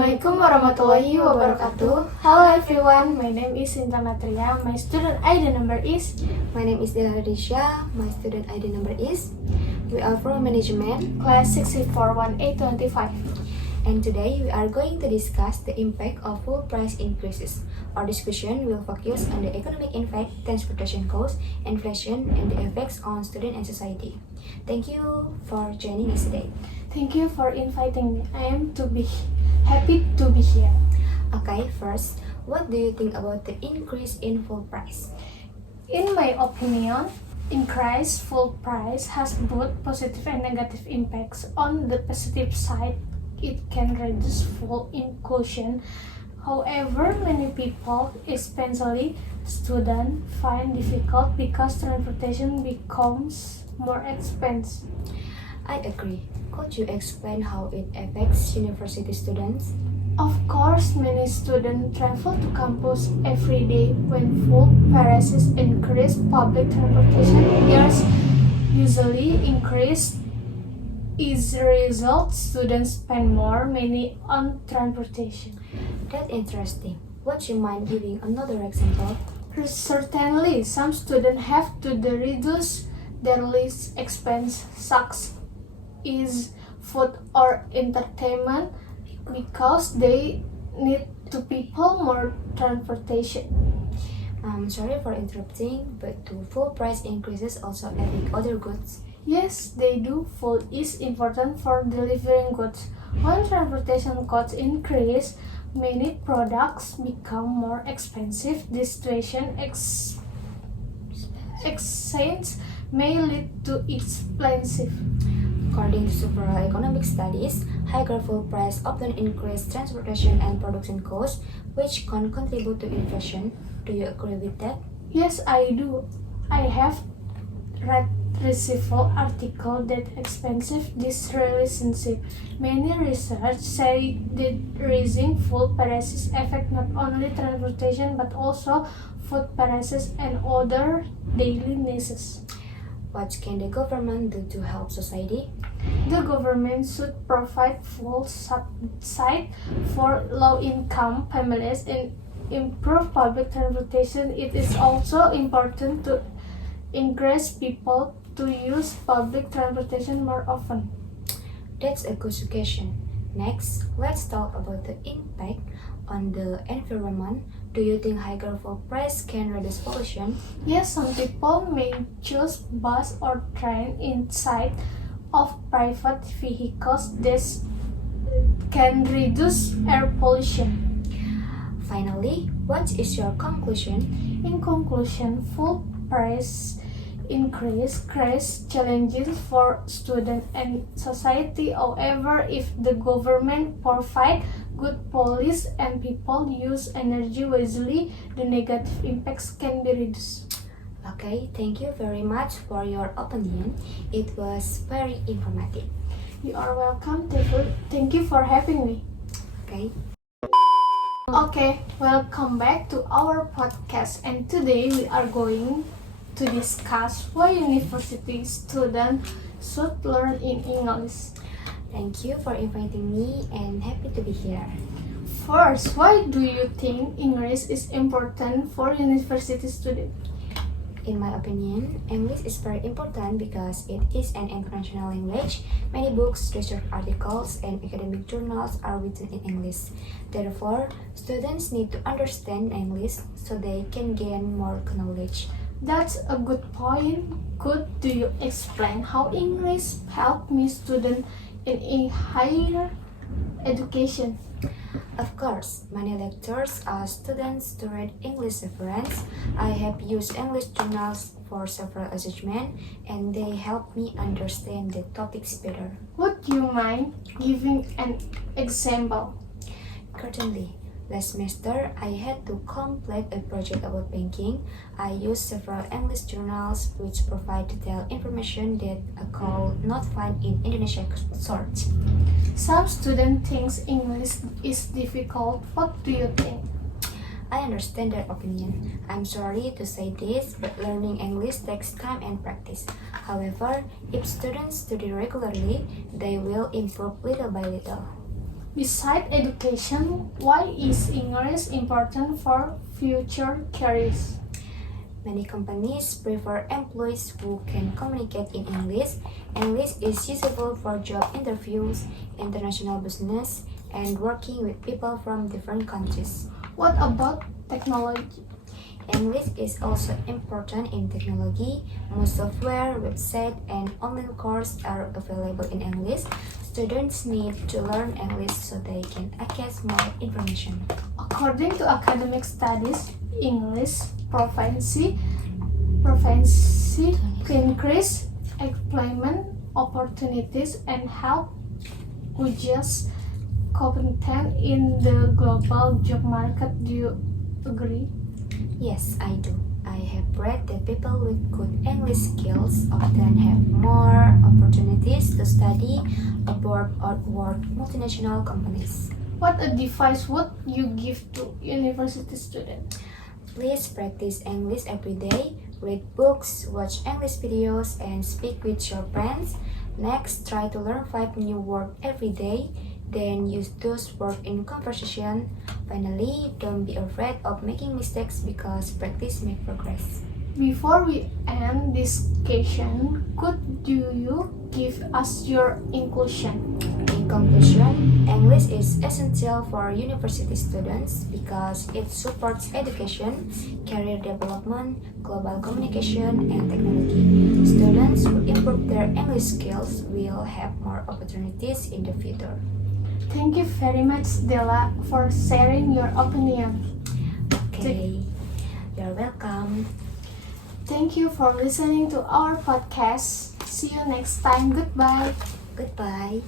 Assalamualaikum warahmatullahi wabarakatuh. Hello everyone, my name is Intan Natria. My student ID number is. My name is Dela Radisha. My student ID number is. We are from management, Class 641825. and today we are going to discuss the impact of full price increases. Our discussion will focus on the economic impact, transportation costs, inflation, and the effects on student and society. Thank you for joining us today. Thank you for inviting me. I am happy to be here. Okay, first, what do you think about the increase in full price? In my opinion, increased full price has both positive and negative impacts. On the positive side, it can reduce full inclusion. However, many people, especially students, find difficult because transportation becomes more expensive. I agree. Could you explain how it affects university students? Of course, many students travel to campus every day. When full prices increase, public transportation fares usually increase. As a result, students spend more money on transportation. That's interesting. Would you mind giving another example? Certainly, some students have to reduce their least expense, such as food or entertainment, because they need to people more transportation. I'm sorry for interrupting, but do full price increases also affect other goods? Yes, they do. Food is important for delivering goods. When transportation costs increase, many products become more expensive. This situation exchange may lead to expensive. According to several economic studies, higher full price often increase transportation and production costs, which can contribute to inflation. Do you agree with that? Yes, I do. I have read several articles that expensive this relationship. Many research say that raising food prices affect not only transportation but also food prices and other daily needs. What can the government do to help society? The government should provide full subsidy for low-income families and improve public transportation. It is also important to encourage people to use public transportation more often. That's a good suggestion. Next, let's talk about the impact on the environment. Do you think higher full price can reduce pollution? Yes, some people may choose bus or train instead of private vehicles. This can reduce air pollution. Finally, what is your conclusion? In conclusion, full price increase creates challenges for students and society. However, if the government provide good policy and people use energy wisely, the negative impacts can be reduced. Okay, thank you very much for your opinion. It was very informative. You are welcome. Thank you for having me. Okay. Okay, welcome back to our podcast, and today we are going to discuss why university students should learn in English. Thank you for inviting me and happy to be here. First, why do you think English is important for university students? In my opinion, English is very important because it is an international language. Many books, research articles, and academic journals are written in English. Therefore, students need to understand English so they can gain more knowledge. That's a good point. Could you explain how English help me student in a higher education? Of course, many lecturers ask students to read English reference. I have used English journals for several assignments and they help me understand the topics better. Would you mind giving an example? Certainly. Last semester, I had to complete a project about banking. I used several English journals which provide detailed information that I could not find in Indonesian source. Some students think English is difficult. What do you think? I understand their opinion. I'm sorry to say this, but learning English takes time and practice. However, if students study regularly, they will improve little by little. Besides education, why is English important for future careers? Many companies prefer employees who can communicate in English. English is useful for job interviews, international business, and working with people from different countries. What about technology? English is also important in technology. Most software, website, and online courses are available in English. Students need to learn English so they can access more information. According to academic studies, English proficiency increase employment opportunities and help judges competent in the global job market. Do you agree? Yes, I do. I have read that people with good English skills often have more opportunities to study abroad or work multinational companies. What advice would you give to university students? Please practice English every day, read books, watch English videos, and speak with your friends. Next, try to learn 5 new words every day. Then use those words in conversation. Finally, don't be afraid of making mistakes because practice makes progress. Before we end this discussion, could you give us your inclusion? In conclusion, English is essential for university students because it supports education, career development, global communication, and technology. Students who improve their English skills will have more opportunities in the future. Thank you very much, Della, for sharing your opinion. Okay, you're welcome. Thank you for listening to our podcast. See you next time. Goodbye. Goodbye.